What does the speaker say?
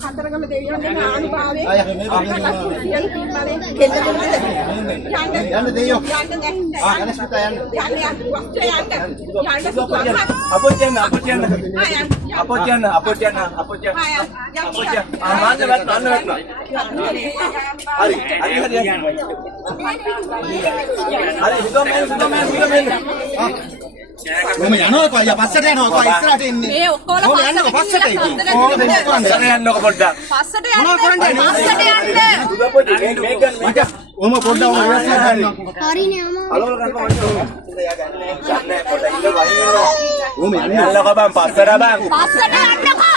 කතරගම දෙවියන් දෙන ආනුභාවයෙන් යන්න දෙයියෝ යන්න යන්න සිතා යන්න මම යනවා කොයි පස්සට යනවා කොයි ඉස්සරහට එන්නේ මේ ඔක්කොම යන්නකො පස්සට ඉතින් කොහොමද කරන්නේ යන්නකො පොඩ්ඩක් පස්සට යන්න පස්සට යන්න මේක ගන්න ඔම පොඩ්ඩක් ඔය ඉස්සරහට ගන්න හරිනේ අම අලවල ගන්න යන්න පොඩ්ඩක් ඉන්න වහිනවා ඔම යන්නකො බං පස්සට යන්නකො